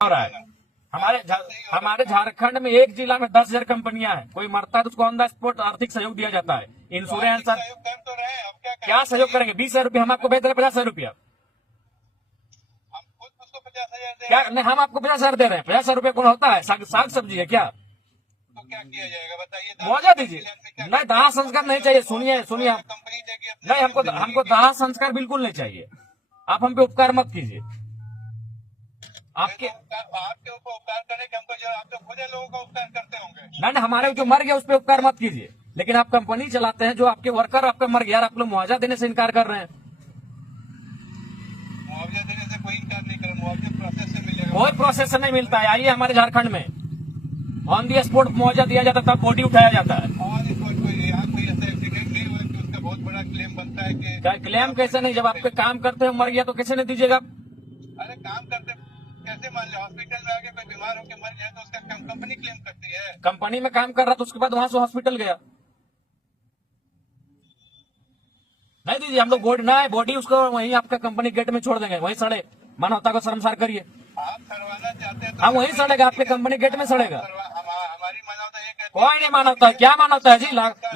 हो रहा है। हमारे झारखंड में एक जिला में 10,000 कंपनियां हैं। कोई मरता है तो उसको ऑन द स्पॉट आर्थिक सहयोग दिया जाता है। इंश्योरेंस सहयोग कर तो रहे हैं, अब क्या क्या सहयोग करेंगे? 20,000 रुपया हम आपको भेज रहे हैं, 50,000 रुपया हम खुद उसको 50,000 दे क्या? रहे हैं, नहीं, हम आपको 50,000 दे रहे हैं। 50,000 रुपया कौन होता है? साग सब्जी है क्या? तो क्या किया जाएगा बताइए। मुआवजा दीजिए। नहीं, दाह संस्कार नहीं चाहिए। सुनिए कंपनी देगी अपने नहीं, हमको दाह संस्कार बिल्कुल नहीं चाहिए। आप हम पे उपकार मत कीजिए। आपके आपके ऊपर उपकार करने के हमको जो आप तो खुद लोगों का उपकार करते होंगे। नहीं, हमारे जो मर गया उस पर उपकार मत कीजिए। लेकिन आप कंपनी चलाते हैं, जो आपके वर्कर आपका मर गया, आप लोग मुआवजा देने से इनकार कर रहे हैं। मुआवजा देने से कोई इनकार नहीं करे, मुआवजा प्रोसेस से मिलेगा। कोई प्रोसेस से नहीं मिलता है। आइए हमारे झारखंड में ऑन दी स्पॉट मुआवजा दिया जाता है, तब बॉडी उठाया जाता है। और इस पर कोई ऐसा एक्सीडेंट नहीं हुआ कि उसका बहुत बड़ा क्लेम बनता है कि क्या क्लेम कैसे नहीं? जब आपके काम करते हैं मर गया तो कैसे नहीं दीजिएगा? अरे काम करते कैसे मान लो हॉस्पिटल में आके कोई बीमार होकर मर जाए तो उसका कंपनी क्लेम करती है। कंपनी में काम कर रहा था, उसके बाद वहां से हॉस्पिटल गया, नहीं दीजिए हम लोग बॉडी उसको वहीं आपका कंपनी गेट में छोड़ देंगे, वहीं सड़े। मानवता को शर्मसार करिए। आप करवाना चाहते हैं तो हाँ, वहीं सड़ेगा, आपके कंपनी गेट में सड़ेगा। हमारी मानवता ये कहती कोई नहीं मानवता है। क्या मानवता है जी?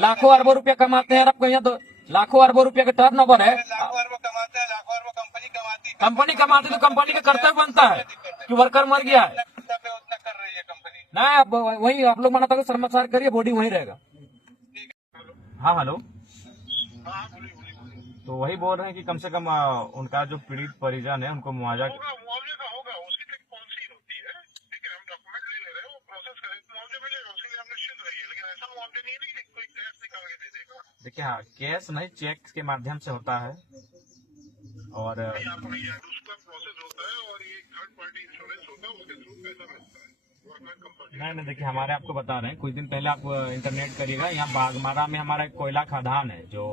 लाखों अरबों रुपया कमाते हैं, और आपको यहाँ तो लाखों अरबों रुपया का टर्न ओवर है। लाखों अरबों कमाते हैं, लाखों अरबों कंपनी कमाती है। कंपनी कमाती तो कंपनी का कर्तव्य बनता है कि वर्कर मर गया है। उतना कर रही है कंपनी। नहीं, आप वही आप लोग मानवता को शर्मसार करिए, बॉडी वहीं रहेगा। हाँ, हेलो। हाँ बोलिए बोलिए बोलिए। तो वही बोल रहे हैं कि कम से कम उनका जो पीड़ित परिजन है उनको मुआवजा। मुआवजे का होगा, उसकी तो एक पॉलिसी होती है। ठीक है, हम डॉक्यूमेंट ले ले रहे हैं, वो प्रोसेस करेंगे, मुआवजा मिलेगा, उसके लिए हम निश्चित रहिए। लेकिन ऐसा मुआवजा नहीं है कि कोई कैश निकाल के दे देगा। देखिए, हाँ, कैश नहीं, चेक के माध्यम से होता है। और आप नहीं है, उसका प्रोसेस होता है और ये थर्ड पार्टी इंश्योरेंस होता है, उसके थ्रू पैसा मिलता है गवर्नमेंट कंपनी। नहीं, देखिए, हमारे आपको बता रहे हैं, कुछ दिन पहले आप इंटरनेट करिएगा, यहाँ बागमारा में हमारा एक कोयला खदान है जो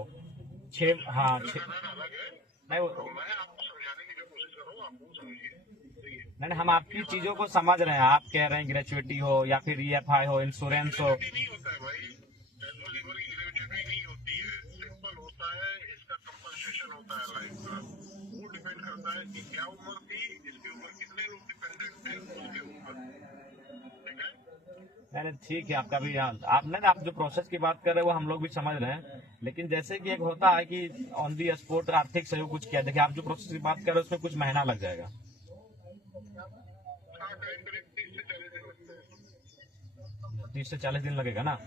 नहीं मैं आपको समझाने की जो कोशिश कर रहा हूँ, आप वो समझिए। नहीं, हम आपकी चीजों को समझ रहे हैं। आप कह रहे हैं ग्रेचुइटी हो या फिर EFI हो, इंश्योरेंस हो। नहीं होता है भाई, एनुअल लेबर की ग्रेजुएटी नहीं होती है। सिंपल होता है, इसका कंपनसेशन होता है लाइफ का। वो डिपेंड करता है कि क्या उम्र थी, इसके ऊपर कितने लोग डिपेंडेंट थे उसके ऊपर। ठीक है, नहीं, ठीक है, आपका भी आप जो प्रोसेस की बात कर रहे हैं वो हम लोग भी समझ रहे हैं। लेकिन जैसे कि एक होता है कि ऑन दी स्पॉट आर्थिक सहयोग कुछ किया। देखिए, आप जो प्रोसेस की बात कर रहे हैं उसमें कुछ महीना लग जाएगा। हाँ टाइम करीब 30 से 40 दिन लगते हैं। 30 से 40 दिन लगेगा ना?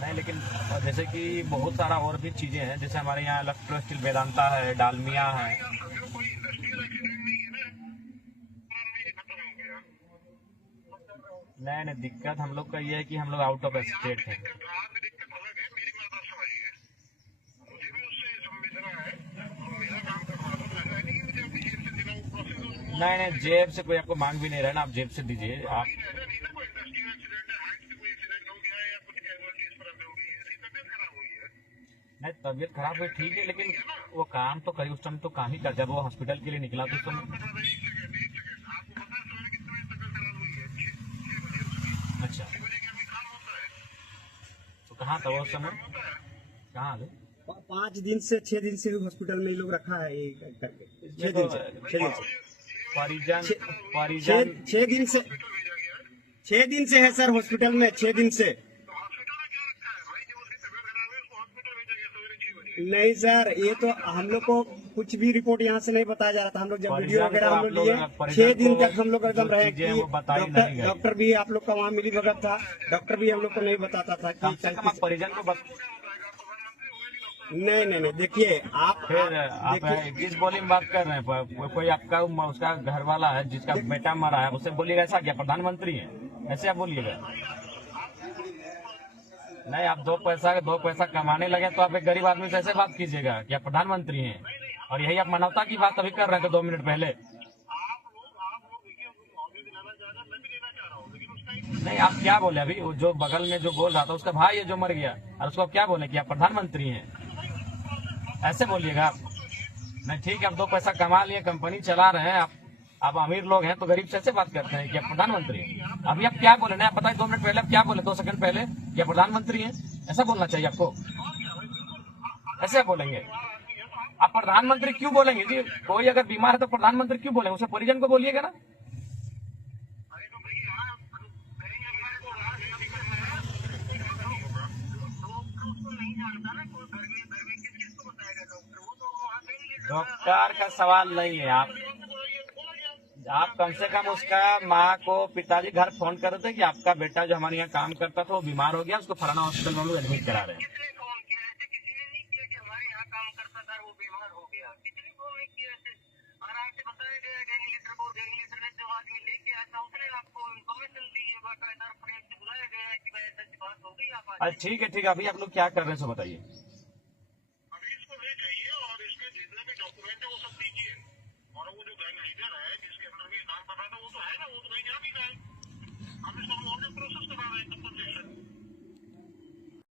नहीं, लेकिन जैसे कि बहुत सारा और भी चीजें हैं, जैसे हमारे यहाँ इलेक्ट्रो स्टील वेदांता है, डालमिया है। समझो कोई इंडस्ट्रियल एक्सीडेंट नहीं है ना, पूरा नहीं खत्म हो गया। नहीं, दिक्कत हम लोग का ये है कि हम लोग आउट ऑफ स्टेट है। आपकी दिक्कत अलग है, मेरी बात समझिए। मुझे भी उससे संवेदना है और मेरा काम करवा दो। ऐसा नहीं कि मुझे अपनी जेब से देना, वो प्रोसेस नहीं, जेब से कोई आपको मांग भी नहीं रहा है ना, आप जेब से दीजिए। आप ऐसा नहीं ना कोई इंडस्ट्रियल एक्सीडेंट है, हाइट से कोई एक्सीडेंट हो गया है या कुछ कैजुअलिटीज पर हो गई है, ऐसी तबीयत खराब हुई है। नहीं, तबीयत खराब हुई ठीक है, लेकिन वो काम तो करी, उस टाइम तो काम ही कर, जब वो हॉस्पिटल के लिए निकला तो उस समय। एक सेकंड, आपको पता है समय कितने बजे तबीयत खराब हुई है? 6 बजे उसकी। अच्छा, 6 बजे क्या कोई काम होता है? तो कहाँ था वो समय? होता है। कहाँ थे? 5 दिन से 6 दिन से हॉस्पिटल में ये लोग रखा है, ये करके 6 दिन से 6 दिन से परिजन 6 दिन से 6 दिन से है सर हॉस्पिटल में, 6 दिन से। तो हॉस्पिटल में क्या रखा है भाई? जब उसकी तबीयत खराब हुई उसको हॉस्पिटल भेजा गया सवेरे 6 बजे। नहीं सर, ये तो हम लोग को कुछ भी रिपोर्ट यहाँ से नहीं बताया जा रहा था। हम लोग जब वीडियो वगैरह हम लोग लिए 6 दिन तक हम लोग एकदम रहे कि डॉक्टर भी आप लोग का वहाँ मिली भगत था, डॉक्टर भी हम लोग को नहीं बताता था कम से कि कम आप परिजन को नहीं देखिए आप फिर आप किस बोली में बात कर रहे हैं? कोई आपका उसका घर वाला है जिसका बेटा मरा है, उससे बोलिएगा ऐसा क्या प्रधानमंत्री है? ऐसे आप बोलिएगा? नहीं, आप दो पैसा कमाने लगे तो आप एक गरीब आदमी से ऐसे बात कीजिएगा कि आप प्रधानमंत्री हैं। और यही आप मानवता की बात अभी कर रहे थे 2 मिनट पहले। नहीं, आप क्या बोले अभी? वो जो बगल में जो बोल रहा था उसका भाई है जो मर गया, और उसको क्या बोले कि आप प्रधानमंत्री हैं? ऐसे बोलिएगा आप? नहीं, ठीक है, आप 2 पैसा कमा लिए, कंपनी चला रहे हैं, आप अमीर लोग हैं तो गरीब से ऐसे बात करते हैं कि आप प्रधानमंत्री हैं? अभी आप क्या बोले? नहीं, आप बताइए 2 मिनट पहले आप क्या बोले, 2 सेकंड पहले कि आप प्रधानमंत्री हैं? ऐसा बोलना चाहिए आपको। ऐसे आप बोलेंगे? आप प्रधानमंत्री क्यों बोलेंगे जी? कोई अगर बीमार है तो प्रधानमंत्री क्यों बोलेंगे? उसे परिजन को बोलिएगा ना। डॉक्टर का सवाल नहीं है। आप कम से कम उसका माँ को पिताजी घर फोन कर रहे थे कि आपका बेटा जो हमारे यहाँ काम करता था वो बीमार हो गया, उसको फलाना हॉस्पिटल में हम लोग एडमिट करा रहे हैं। अच्छा ठीक है, अभी आप लोग क्या कर रहे हैं सो बताइए। अभी इसको ले जाइए और इसके जितने भी डॉक्यूमेंट है वो सब दीजिए, और वो जो गैंग लीडर है जिसके अंदर में ये काम कर रहा था वो तो है ना, वो तो नहीं जा भी रहा है। हम इसको और प्रोसेस करा रहे हैं कंपनसेशन।